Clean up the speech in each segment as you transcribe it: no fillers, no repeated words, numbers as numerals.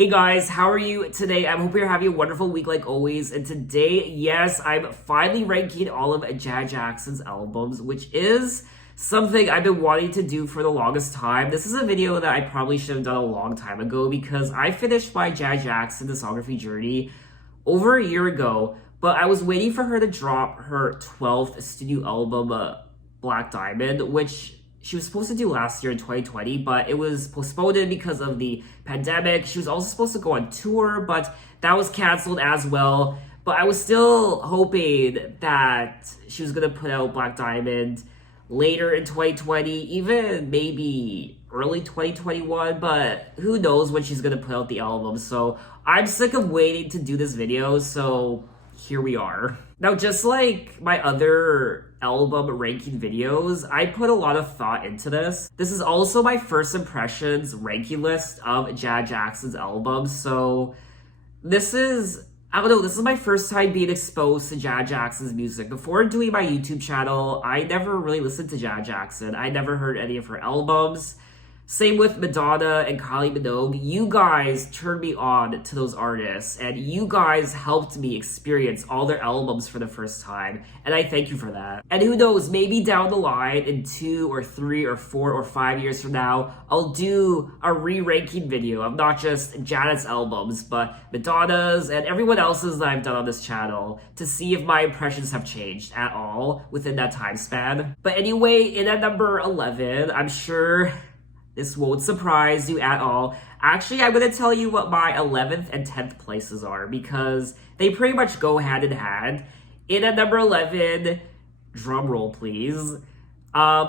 Hey guys, how are you today? I hope you're having a wonderful week like always. And today, yes, I'm finally ranking all of Janet Jackson's albums, which is something I've been wanting to do for the longest time. This is a video that I probably should have done a long time ago because I finished my Janet Jackson discography journey over a year ago, but I was waiting for her to drop her 12th studio album, Black Diamond, which she was supposed to do last year in 2020, but it was postponed because of the pandemic. She was also supposed to go on tour, but that was canceled as well. But I was still hoping that she was going to put out Black Diamond later in 2020, even maybe early 2021, but who knows when she's going to put out the album. So I'm sick of waiting to do this video, so here we are. Now, just like my other album ranking videos, I put a lot of thought into this. This is also my first impressions ranking list of Janet Jackson's albums, so this is my first time being exposed to Janet Jackson's music. Before doing my YouTube channel, I never really listened to Janet Jackson. I never heard any of her albums. Same with Madonna and Kylie Minogue. You guys turned me on to those artists, and you guys helped me experience all their albums for the first time, and I thank you for that. And who knows, maybe down the line, in 2 or 3 or 4 or 5 years from now, I'll do a re-ranking video of not just Janet's albums, but Madonna's and everyone else's that I've done on this channel to see if my impressions have changed at all within that time span. But anyway, in at number 11, I'm sure this won't surprise you at all. Actually, I'm going to tell you what my 11th and 10th places are because they pretty much go hand in hand. In at number 11, drum roll please,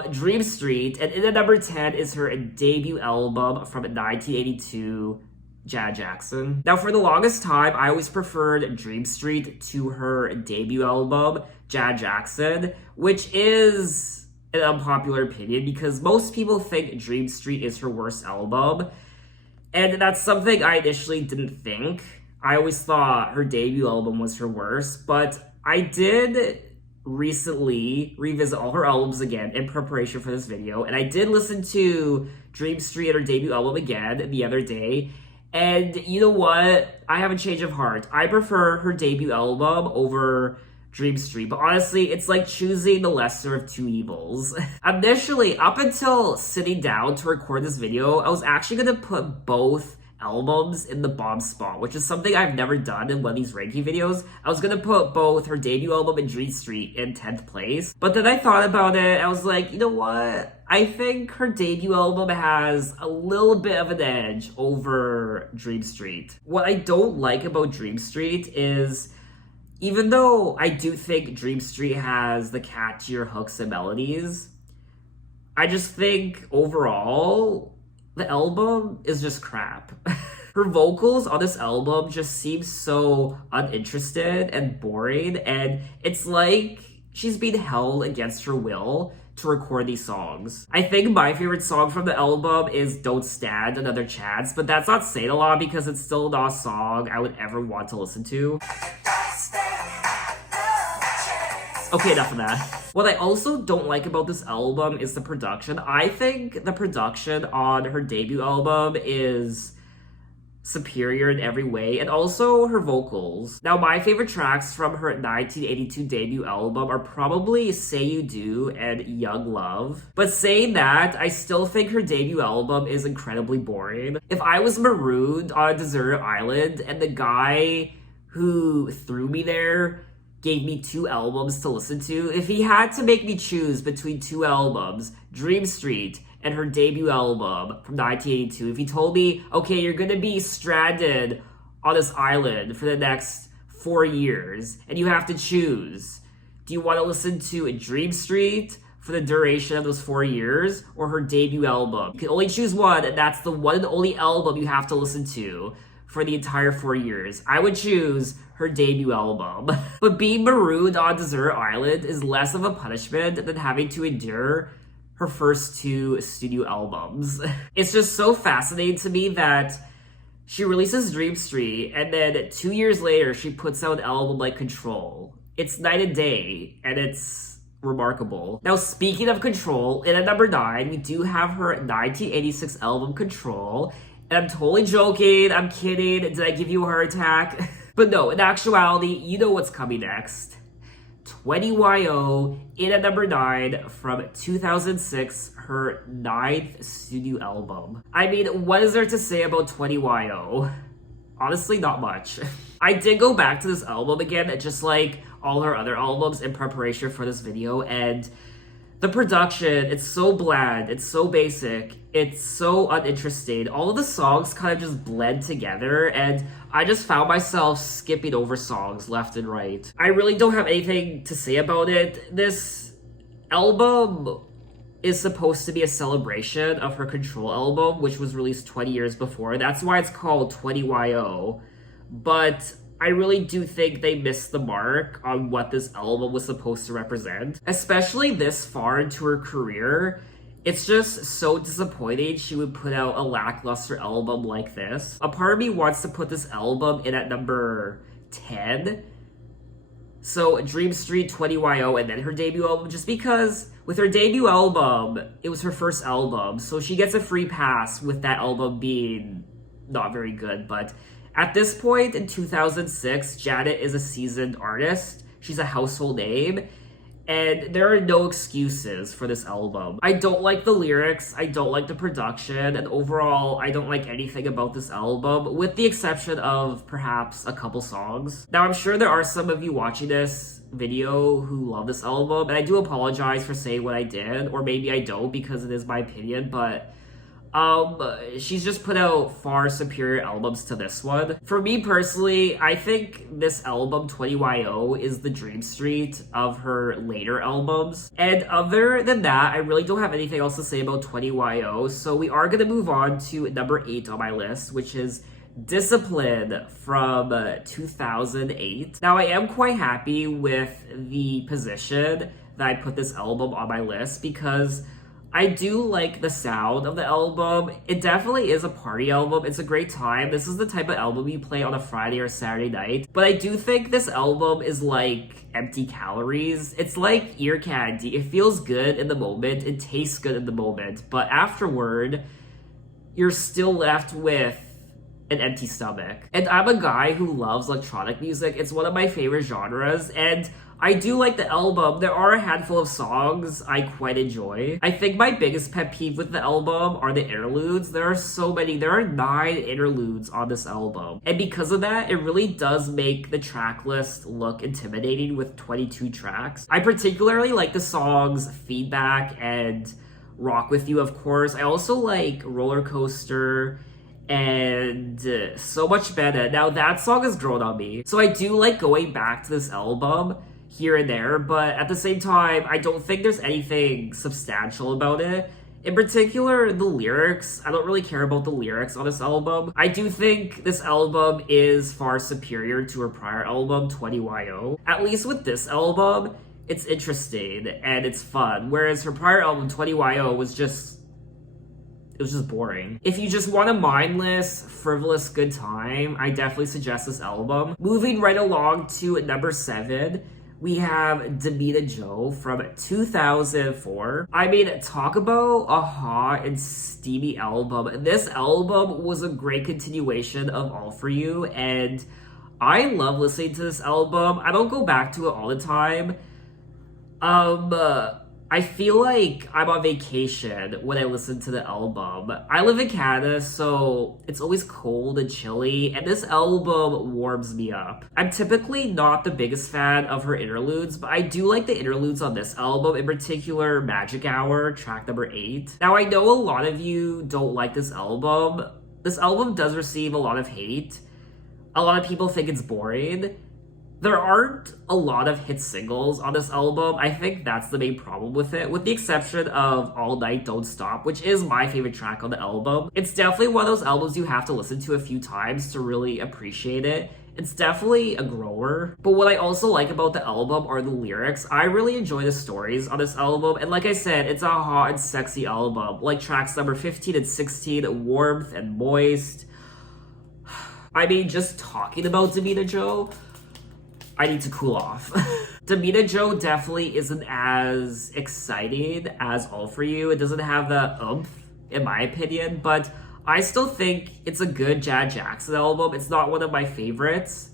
Dream Street. And in at number 10 is her debut album from 1982, Janet Jackson. Now, for the longest time, I always preferred Dream Street to her debut album, Janet Jackson, which is an unpopular opinion because most people think Dream Street is her worst album, and that's something I initially didn't think. I always thought her debut album was her worst, but I did recently revisit all her albums again in preparation for this video, and I did listen to Dream Street and her debut album again the other day, and you know what? I have a change of heart. I prefer her debut album over Dream Street, but honestly, it's like choosing the lesser of two evils. Initially, up until sitting down to record this video, I was actually gonna put both albums in the bomb spot, which is something I've never done in one of these ranking videos. I was gonna put both her debut album and Dream Street in 10th place, but then I thought about it, I was like, you know what? I think her debut album has a little bit of an edge over Dream Street. What I don't like about Dream Street is, even though I do think Dream Street has the catchier hooks and melodies, I just think overall, the album is just crap. Her vocals on this album just seem so uninterested and boring, and it's like she's being held against her will to record these songs. I think my favorite song from the album is Don't Stand Another Chance, but that's not saying a lot because it's still not a song I would ever want to listen to. Okay, enough of that. What I also don't like about this album is the production. I think the production on her debut album is superior in every way, and also her vocals. Now, my favorite tracks from her 1982 debut album are probably Say You Do and Young Love. But saying that, I still think her debut album is incredibly boring. If I was marooned on a deserted island and the guy who threw me there gave me 2 albums to listen to, if he had to make me choose between 2 albums, Dream Street and her debut album from 1982, if he told me, okay, you're gonna be stranded on this island for the next 4 years, and you have to choose, do you want to listen to a Dream Street for the duration of those 4 years, or her debut album? You can only choose one, and that's the one and only album you have to listen to for the entire 4 years. I would choose her debut album. But being marooned on a desert island is less of a punishment than having to endure her first 2 studio albums. It's just so fascinating to me that she releases Dream Street, and then 2 years later, she puts out an album like Control. It's night and day, and it's remarkable. Now, speaking of Control, in at number 9, we do have her 1986 album Control, And I'm totally joking, I'm kidding, did I give you a heart attack? But no, in actuality, you know what's coming next. 20YO in at number 9 from 2006, her 9th studio album. I mean, what is there to say about 20YO? Honestly, not much. I did go back to this album again, just like all her other albums in preparation for this video, and the production, it's so bland, it's so basic, it's so uninteresting. All of the songs kind of just blend together, and I just found myself skipping over songs left and right. I really don't have anything to say about it. This album is supposed to be a celebration of her Control album, which was released 20 years before. That's why it's called 20YO. But I really do think they missed the mark on what this album was supposed to represent. Especially this far into her career, it's just so disappointing she would put out a lackluster album like this. A part of me wants to put this album in at number 10. So Dream Street, 20YO, and then her debut album, just because with her debut album, it was her first album, so she gets a free pass with that album being not very good. But at this point in 2006, Janet is a seasoned artist. She's a household name. And there are no excuses for this album. I don't like the lyrics, I don't like the production, and overall, I don't like anything about this album, with the exception of perhaps a couple songs. Now, I'm sure there are some of you watching this video who love this album, and I do apologize for saying what I did, or maybe I don't because it is my opinion, but she's just put out far superior albums to this one. For me personally, I think this album, 20YO, is the Dream Street of her later albums. And other than that, I really don't have anything else to say about 20YO, so we are gonna move on to number 8 on my list, which is Discipline from 2008. Now, I am quite happy with the position that I put this album on my list because I do like the sound of the album. It definitely is a party album. It's a great time. This is the type of album you play on a Friday or Saturday night. But I do think this album is like empty calories. It's like ear candy. It feels good in the moment. It tastes good in the moment. But afterward, you're still left with an empty stomach. And I'm a guy who loves electronic music. It's one of my favorite genres. And I do like the album. There are a handful of songs I quite enjoy. I think my biggest pet peeve with the album are the interludes. There are so many. There are 9 interludes on this album. And because of that, it really does make the track list look intimidating with 22 tracks. I particularly like the songs Feedback and Rock With You, of course. I also like Roller Coaster and So Much Better. Now, that song has grown on me. So I do like going back to this album here and there, but at the same time, I don't think there's anything substantial about it. In particular, the lyrics. I don't really care about the lyrics on this album. I do think this album is far superior to her prior album, 20YO. At least with this album, it's interesting and it's fun, whereas her prior album, 20YO, was just boring. If you just want a mindless, frivolous good time, I definitely suggest this album. Moving right along to number 7, we have Damita Jo from 2004. I mean, talk about a hot and steamy album. This album was a great continuation of All For You, and I love listening to this album. I don't go back to it all the time. I feel like I'm on vacation when I listen to the album. I live in Canada, so it's always cold and chilly, and this album warms me up. I'm typically not the biggest fan of her interludes, but I do like the interludes on this album, in particular Magic Hour, track number 8. Now, I know a lot of you don't like this album. This album does receive a lot of hate. A lot of people think it's boring. There aren't a lot of hit singles on this album. I think that's the main problem with it, with the exception of All Night Don't Stop, which is my favorite track on the album. It's definitely one of those albums you have to listen to a few times to really appreciate it. It's definitely a grower. But what I also like about the album are the lyrics. I really enjoy the stories on this album, and like I said, it's a hot and sexy album, like tracks number 15 and 16, Warmth and Moist. I mean, just talking about Damita Jo, I need to cool off. Damita Jo definitely isn't as exciting as All For You. It doesn't have the oomph, in my opinion, but I still think it's a good Janet Jackson album. It's not one of my favorites,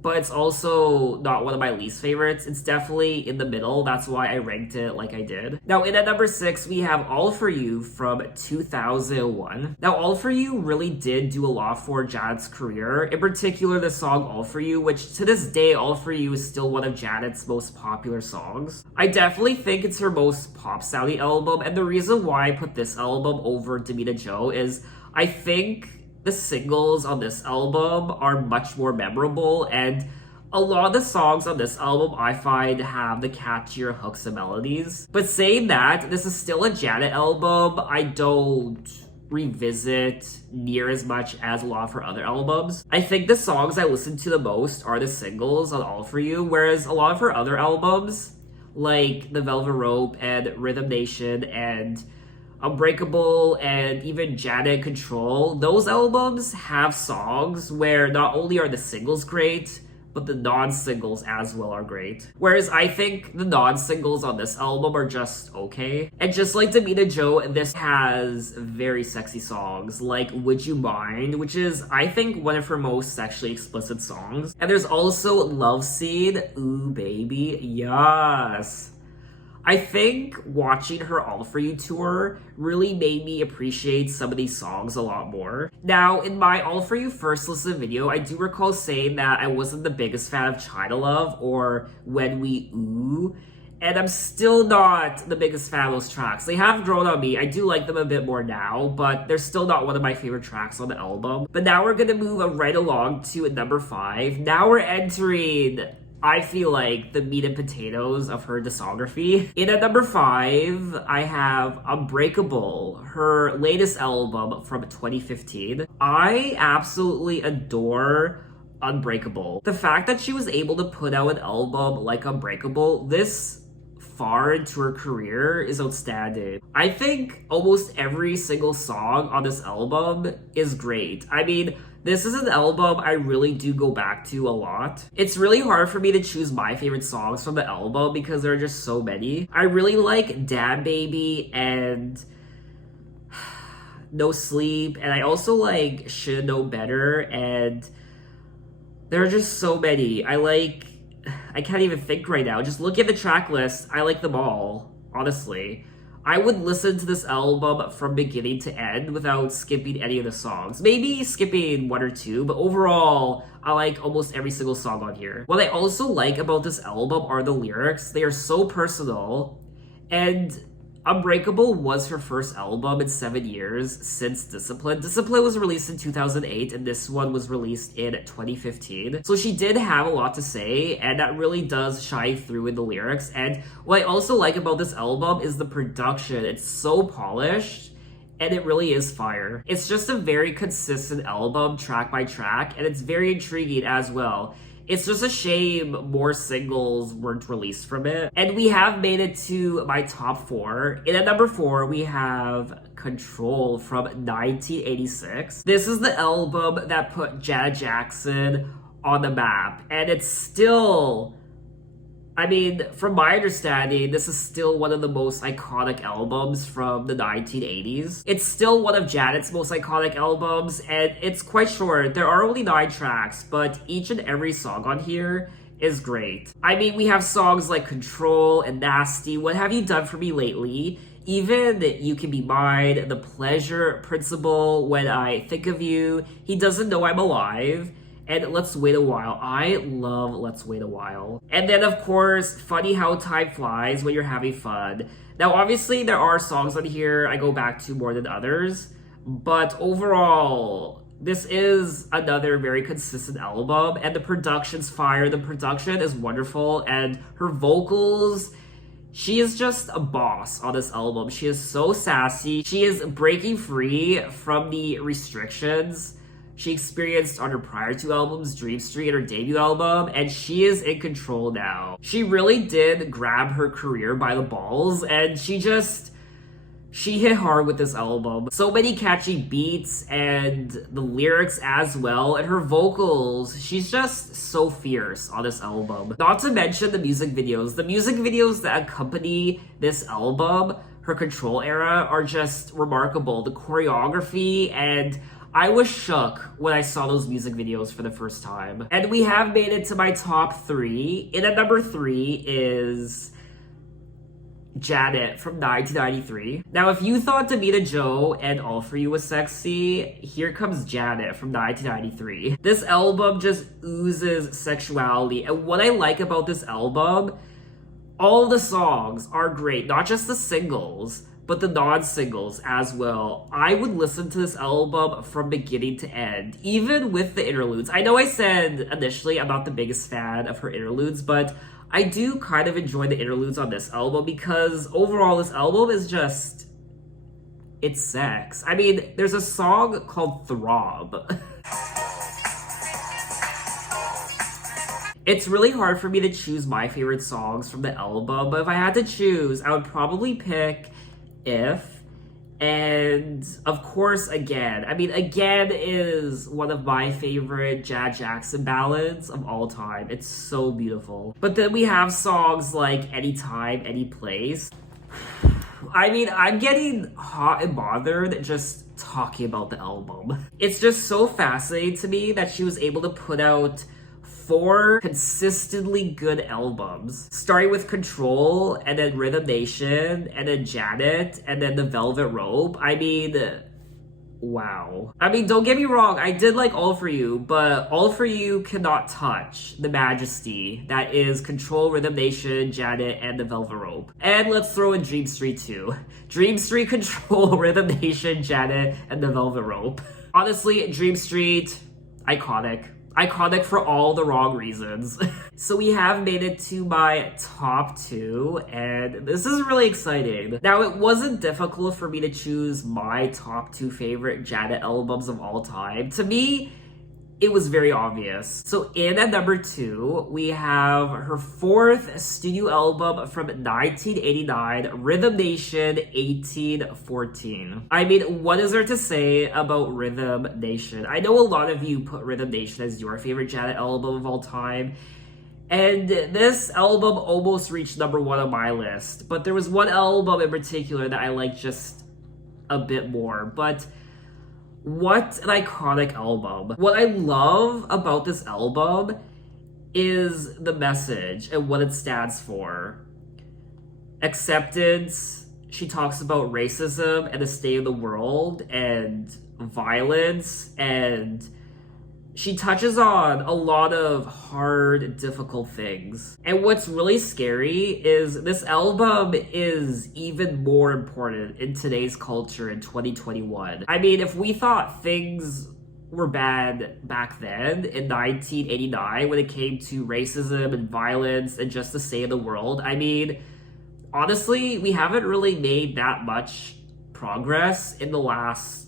but it's also not one of my least favorites. It's definitely in the middle. That's why I ranked it like I did. Now, in at number 6, we have All For You from 2001. Now, All For You really did do a lot for Janet's career. In particular, the song All For You, which to this day, All For You is still one of Janet's most popular songs. I definitely think it's her most pop-sounding album, and the reason why I put this album over Damita Jo is I think the singles on this album are much more memorable, and a lot of the songs on this album I find have the catchier hooks and melodies. But saying that, this is still a Janet album I don't revisit near as much as a lot of her other albums. I think the songs I listen to the most are the singles on All For You, whereas a lot of her other albums, like The Velvet Rope and Rhythm Nation and Unbreakable and even Janet Control, those albums have songs where not only are the singles great, but the non-singles as well are great. Whereas I think the non-singles on this album are just okay. And just like Damita Jo, this has very sexy songs like Would You Mind, which is, I think, one of her most sexually explicit songs. And there's also Love Scene, ooh baby, yes. I think watching her All For You tour really made me appreciate some of these songs a lot more. Now, in my All For You first listen video, I do recall saying that I wasn't the biggest fan of China Love or When We Ooh, and I'm still not the biggest fan of those tracks. They have grown on me. I do like them a bit more now, but they're still not one of my favorite tracks on the album. But now we're gonna move right along to number 5. Now we're entering, I feel like, the meat and potatoes of her discography. In at number 5, I have Unbreakable, her latest album from 2015. I absolutely adore Unbreakable. The fact that she was able to put out an album like Unbreakable this far into her career is outstanding. I think almost every single song on this album is great. I mean, this is an album I really do go back to a lot. It's really hard for me to choose my favorite songs from the album because there are just so many. I really like Damn Baby and No Sleep, and I also like Should Know Better, and there are just so many. I can't even think right now. Just look at the track list. I like them all, honestly. I would listen to this album from beginning to end without skipping any of the songs. Maybe skipping one or two, but overall, I like almost every single song on here. What I also like about this album are the lyrics. They are so personal, and Unbreakable was her first album in 7 years since Discipline. Discipline was released in 2008, and this one was released in 2015. So she did have a lot to say, and that really does shine through in the lyrics. And what I also like about this album is the production. It's so polished, and it really is fire. It's just a very consistent album, track by track, and it's very intriguing as well. It's just a shame more singles weren't released from it. And we have made it to my top 4. In at number 4, we have Control from 1986. This is the album that put Janet Jackson on the map. And it's still, I mean, from my understanding, this is still one of the most iconic albums from the 1980s. It's still one of Janet's most iconic albums, and it's quite short. There are only 9 tracks, but each and every song on here is great. I mean, we have songs like Control and Nasty, What Have You Done For Me Lately, even You Can Be Mine, The Pleasure Principle, When I Think of You, He Doesn't Know I'm Alive, and Let's Wait a While. I love Let's Wait a While. And then, of course, Funny How Time Flies When You're Having Fun. Now, obviously, there are songs on here I go back to more than others, but overall, this is another very consistent album, and the production's fire. The production is wonderful, and her vocals, she is just a boss on this album. She is so sassy. She is breaking free from the restrictions she experienced on her prior 2 albums, Dream Street and her debut album, and she is in control now. She really did grab her career by the balls, and she hit hard with this album. So many catchy beats and the lyrics as well, and her vocals, she's just so fierce on this album. Not to mention the music videos. The music videos that accompany this album, her Control era are just remarkable. The choreography, and I was shook when I saw those music videos for the first time. And we have made it to my top 3. In at number 3 is Janet from 1993. Now, if you thought Davina Joe and All For You was sexy, here comes Janet from 1993. This album just oozes sexuality, and what I like about this album, all the songs are great, not just the singles, but the non-singles as well. I would listen to this album from beginning to end, even with the interludes. I know I said initially I'm not the biggest fan of her interludes, but I do kind of enjoy the interludes on this album because overall this album is just, it's sex. I mean, there's a song called Throb. It's really hard for me to choose my favorite songs from the album, but if I had to choose, I would probably pick If, and of course Again. I mean, Again is one of my favorite Janet Jackson ballads of all time. It's so beautiful. But then we have songs like Anytime, Any Place. I mean, I'm getting hot and bothered just talking about the album. It's just so fascinating to me that she was able to put out 4 consistently good albums, starting with Control, and then Rhythm Nation, and then Janet, and then The Velvet Rope. I mean, wow. I mean, don't get me wrong, I did like All For You, but All For You cannot touch the majesty that is Control, Rhythm Nation, Janet, and The Velvet Rope. And let's throw in Dream Street too. Dream Street, Control, Rhythm Nation, Janet, and The Velvet Rope. Honestly, Dream Street, iconic. Iconic for all the wrong reasons. So we have made it to my top 2, and this is really exciting. Now, it wasn't difficult for me to choose my top 2 favorite Janet albums of all time. To me, it was very obvious. So in at number 2, we have her 4th studio album from 1989, Rhythm Nation 1814. I mean, what is there to say about Rhythm Nation? I know a lot of you put Rhythm Nation as your favorite Janet album of all time, and this album almost reached number 1 on my list, but there was one album in particular that I liked just a bit more. But what an iconic album. What I love about this album is the message and what it stands for. Acceptance. She talks about racism and the state of the world and violence, and she touches on a lot of hard, difficult things. And what's really scary is this album is even more important in today's culture in 2021. I mean, if we thought things were bad back then in 1989 when it came to racism and violence and just the state of the world, I mean, honestly, we haven't really made that much progress in the last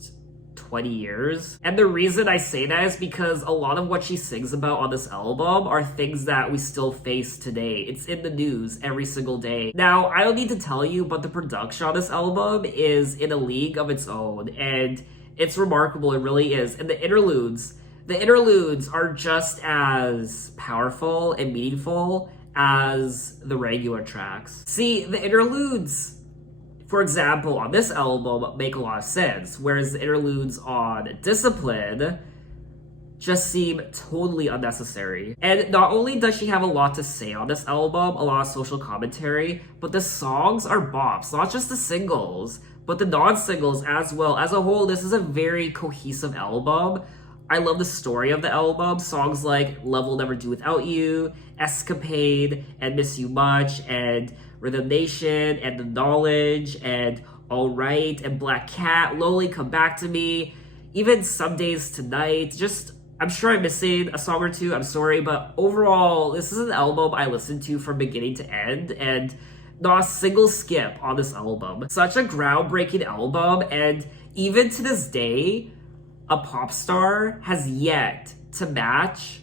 20 years. And the reason I say that is because a lot of what she sings about on this album are things that we still face today. It's in the news every single day. Now, I don't need to tell you, but the production on this album is in a league of its own, and it's remarkable. It really is. And the interludes are just as powerful and meaningful as the regular tracks. See, the interludes, for example, on this album, make a lot of sense, whereas the interludes on Discipline just seem totally unnecessary. And not only does she have a lot to say on this album, a lot of social commentary, but the songs are bops, not just the singles, but the non-singles as well. As a whole, this is a very cohesive album. I love the story of the album. Songs like Love Will Never Do Without You, Escapade, and Miss You Much, and Rhythm Nation, and The Knowledge, and Alright, and Black Cat, Lonely, Come Back to Me, even Some Days Tonight. Just, I'm sure I'm missing a song or two, I'm sorry, but overall, this is an album I listened to from beginning to end, and not a single skip on this album. Such a groundbreaking album, and even to this day, a pop star has yet to match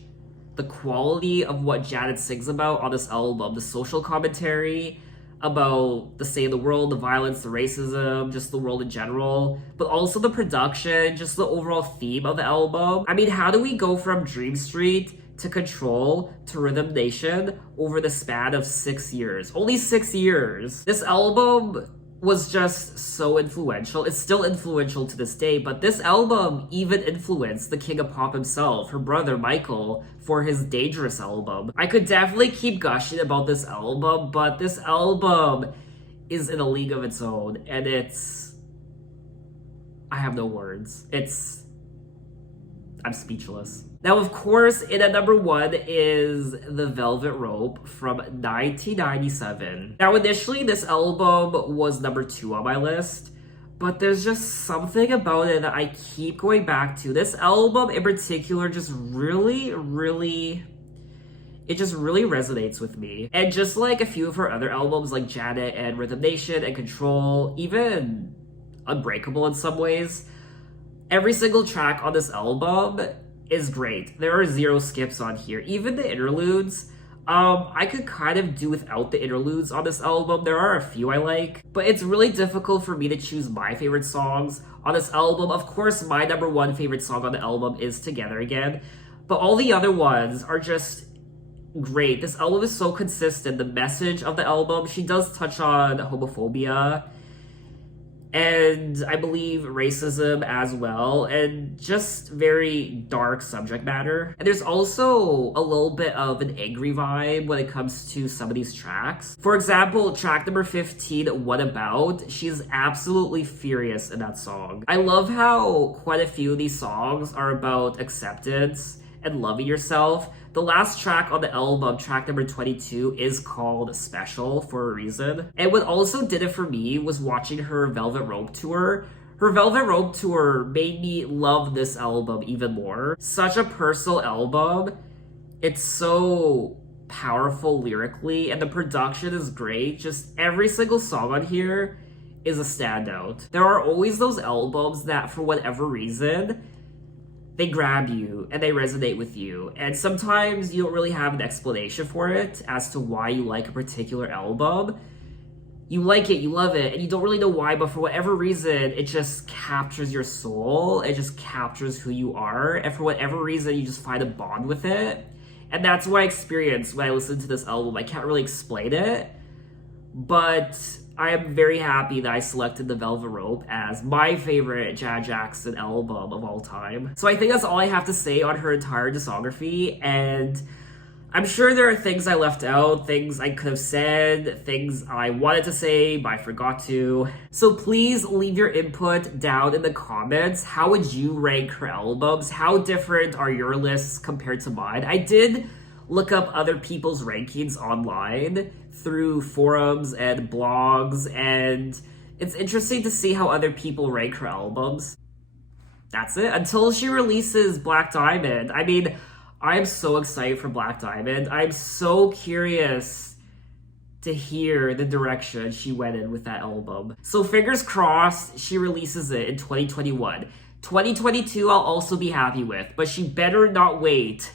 the quality of what Janet sings about on this album. The social commentary about the state of the world, the violence, the racism, just the world in general, but also the production, just the overall theme of the album. I mean, how do we go from Dream Street to Control to Rhythm Nation over the span of 6 years? Only 6 years. This album was just so influential. It's still influential to this day, but this album even influenced the king of pop himself, her brother Michael, for his Dangerous album. I could definitely keep gushing about this album, but this album is in a league of its own, and I have no words. I'm speechless. Now, of course, in at number 1 is The Velvet Rope from 1997. Now, initially, this album was number 2 on my list, but there's just something about it that I keep going back to. This album in particular just really resonates with me. And just like a few of her other albums like Janet and Rhythm Nation and Control, even Unbreakable in some ways, every single track on this album is great. There are 0 skips on here. Even the interludes, I could kind of do without the interludes on this album. There are a few I like, but it's really difficult for me to choose my favorite songs on this album. Of course, my number 1 favorite song on the album is Together Again, but all the other ones are just great. This album is so consistent. The message of the album, she does touch on homophobia and I believe racism as well, and just very dark subject matter. And there's also a little bit of an angry vibe when it comes to some of these tracks. For example, track number 15, What About? She's absolutely furious in that song. I love how quite a few of these songs are about acceptance and loving yourself. The last track on the album, track number 22, is called Special for a reason. And what also did it for me was watching her Velvet Rope tour. Her Velvet Rope tour made me love this album even more. Such a personal album. It's so powerful lyrically, and the production is great. Just every single song on here is a standout. There are always those albums that, for whatever reason, they grab you and they resonate with you. And sometimes you don't really have an explanation for it as to why you like a particular album. You like it, you love it, and you don't really know why, but for whatever reason, it just captures your soul. It just captures who you are. And for whatever reason, you just find a bond with it. And that's what I experienced when I listened to this album. I can't really explain it, but I am very happy that I selected The Velvet Rope as my favorite Janet Jackson album of all time. So I think that's all I have to say on her entire discography, and I'm sure there are things I left out, things I could have said, things I wanted to say but I forgot to. So please leave your input down in the comments. How would you rank her albums? How different are your lists compared to mine? I did look up other people's rankings online through forums and blogs, and it's interesting to see how other people rank her albums. That's it. Until she releases Black Diamond. I mean, I'm so excited for Black Diamond. I'm so curious to hear the direction she went in with that album. So fingers crossed she releases it in 2021. 2022 I'll also be happy with, but she better not wait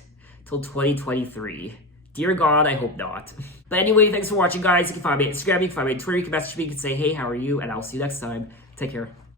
till 2023. Dear God, I hope not. But anyway, thanks for watching, guys. You can find me on Instagram, you can find me on Twitter, you can message me, you can say, hey, how are you? And I'll see you next time. Take care.